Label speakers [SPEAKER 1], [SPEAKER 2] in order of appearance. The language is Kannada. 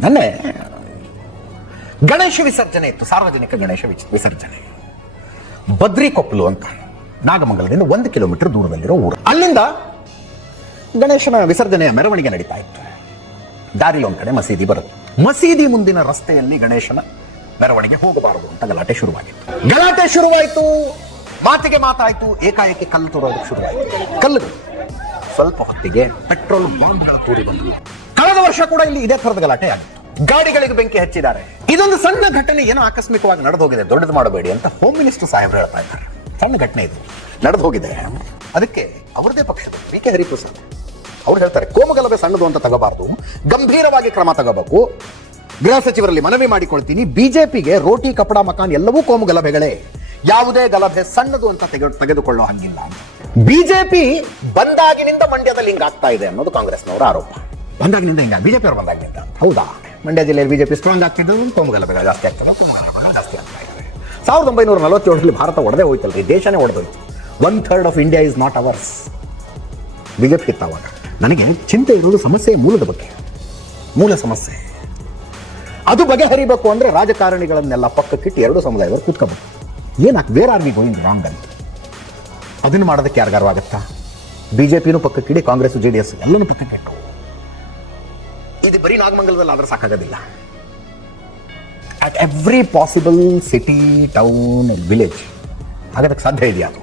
[SPEAKER 1] ನನ್ನೆ ಗಣೇಶ ವಿಸರ್ಜನೆ ಇತ್ತು, ಸಾರ್ವಜನಿಕ ಗಣೇಶ ವಿಸರ್ಜನೆ. ಬದ್ರಿಕೊಪ್ಪಲು ಅಂತ, ನಾಗಮಂಗಲದಿಂದ ಒಂದು ಕಿಲೋಮೀಟರ್ ದೂರದಲ್ಲಿರೋ ಊರು. ಅಲ್ಲಿಂದ ಗಣೇಶನ ವಿಸರ್ಜನೆಯ ಮೆರವಣಿಗೆ ನಡೀತಾ ಇತ್ತು. ದಾರಿಲಿ ಒಂದು ಕಡೆ ಮಸೀದಿ ಬರುತ್ತೆ. ಮಸೀದಿ ಮುಂದಿನ ರಸ್ತೆಯಲ್ಲಿ ಗಣೇಶನ ಮೆರವಣಿಗೆ ಹೋಗಬಾರದು ಅಂತ ಗಲಾಟೆ ಶುರುವಾಗಿತ್ತು. ಗಲಾಟೆ ಶುರುವಾಯಿತು. ಮಾತಿಗೆ ಮಾತಾಯಿತು. ಏಕಾಏಕಿ ಕಲ್ಲು ತೋರೋದಕ್ಕೆ ಶುರುವಾಯಿತು. ಕಲ್ಲು ಸ್ವಲ್ಪ ಹೊತ್ತಿಗೆ ಪೆಟ್ರೋಲ್ ಬಾಂಬ್ಗಳ ತೂರಿ ಬಂದವು ವರ್ಷ ಕೂಡ ಇಲ್ಲಿ ಇದೇ ತರದ ಗಲಾಟೆ ಆಗಿದೆ. ಗಾಡಿಗಳಿಗೆ ಬೆಂಕಿ ಹಚ್ಚಿದ್ದಾರೆ. ಇದೊಂದು ಸಣ್ಣ ಘಟನೆ ಏನೋ ಆಕಸ್ಮಿಕವಾಗಿ ನಡೆದು ಹೋಗಿದೆ. ದೊಡ್ಡದು ಮಾಡಬೇಡಿ ಅಂತ ಹೋಮ್ ಮಿನಿಸ್ಟರ್ ಸಾಹೇಬ್ರು ಹೇಳ್ತಾ ಇದ್ದಾರೆ. ಸಣ್ಣ ಘಟನೆ ಇದು. ನಡೆದು ಹೋಗಿದೆ. ಅದಕ್ಕೆ ಅವರದೇ ಪಕ್ಷದ ವಿ ಕೆ ಹರಿಪ್ರಸಾದ್ ಅವ್ರು ಹೇಳ್ತಾರೆ, ಕೋಮಗಲಭೆ ಸಣ್ಣದು ಅಂತ ತಗಬಾರದು. ಗಂಭೀರವಾಗಿ ಕ್ರಮ ತಗೋಬೇಕು. ಗೃಹ ಸಚಿವರಲ್ಲಿ ಮನವಿ ಮಾಡಿಕೊಳ್ತೀನಿ. ಬಿಜೆಪಿಗೆ ರೋಟಿ, ಕಪಡ, ಮಕಾನ್ ಎಲ್ಲವೂ ಕೋಮು ಗಲಭೆಗಳೇ ಯಾವುದೇ ಗಲಭೆ ಸಣ್ಣದು ಅಂತ ತೆಗೆ ತೆಗೆದುಕೊಳ್ಳೋ ಹಂಗಿಲ್ಲ ಬಿಜೆಪಿ ಬಂದಾಗಿನಿಂದ ಮಂಡ್ಯದಲ್ಲಿ ಹಿಂಗಾಗ್ತಾ ಇದೆ ಅನ್ನೋದು ಕಾಂಗ್ರೆಸ್ನವರ ಆರೋಪ. ಬಂದಾಗಿನಿಂದ ಹಿಂಗ? ಬಿಜೆಪಿ ಅವರು ಬಂದಾಗಿನಿಂದ? ಹೌದಾ? ಮಂಡ್ಯ ಜಿಲ್ಲೆಯಲ್ಲಿ ಬಿಜೆಪಿ ಸ್ಟ್ರಾಂಗ್ ಆಗ್ತಿದ್ದು ಕೋಮು ಬೇಗ ಜಾಸ್ತಿ ಆಗ್ತದೆ. ಜಾಸ್ತಿ ಆಗ್ತಾ ಇದೆ. ಸಾವಿರದ ಒಂಬೈನೂರ ನಲವತ್ತೇಳರಲ್ಲಿ ಭಾರತ ಒಡೆದೇ ಹೋಯ್ತಲ್ರಿ ದೇಶನೇ ಒಡೆದೋಯ್ತು one third of India is not ours BJP ಇತ್ತು ಅವಾಗ. ನನಗೆ ಚಿಂತೆ ಇರೋದು ಸಮಸ್ಯೆ ಮೂಲದ ಬಗ್ಗೆ. ಮೂಲ ಸಮಸ್ಯೆ. ಅದು ಬಗೆಹರಿಬೇಕು ಅಂದ್ರೆ ರಾಜಕಾರಣಿಗಳನ್ನೆಲ್ಲ ಪಕ್ಕಕ್ಕಿಟ್ಟು ಎರಡು ಸಮುದಾಯದವರು ಕೂತ್ಕೋಬೇಕು. ಏನಾಕ್ where are we going wrong ಅಂತ ಅದನ್ನು ಮಾಡೋದಕ್ಕೆ ಯಾರಿಗಾರು ಆಗತ್ತಾ? ಪಿನೂ ಪಕ್ಕಕ್ಕಿಡಿ, ಕಾಂಗ್ರೆಸ್ ಜೆ ಡಿ ಎಸ್ ಎಲ್ಲನೂ ಪಕ್ಕಕ್ಕಿಟ್ಟು ಇದು ಬರೀ ನಾಗಮಂಗಲದಲ್ಲಿ ಆದ್ರೆ ಸಾಕಾಗೋದಿಲ್ಲ. At every possible city town village ಆಗೋದಕ್ಕೆ ಸಾಧ್ಯ ಇದೆಯಾ ಅದು?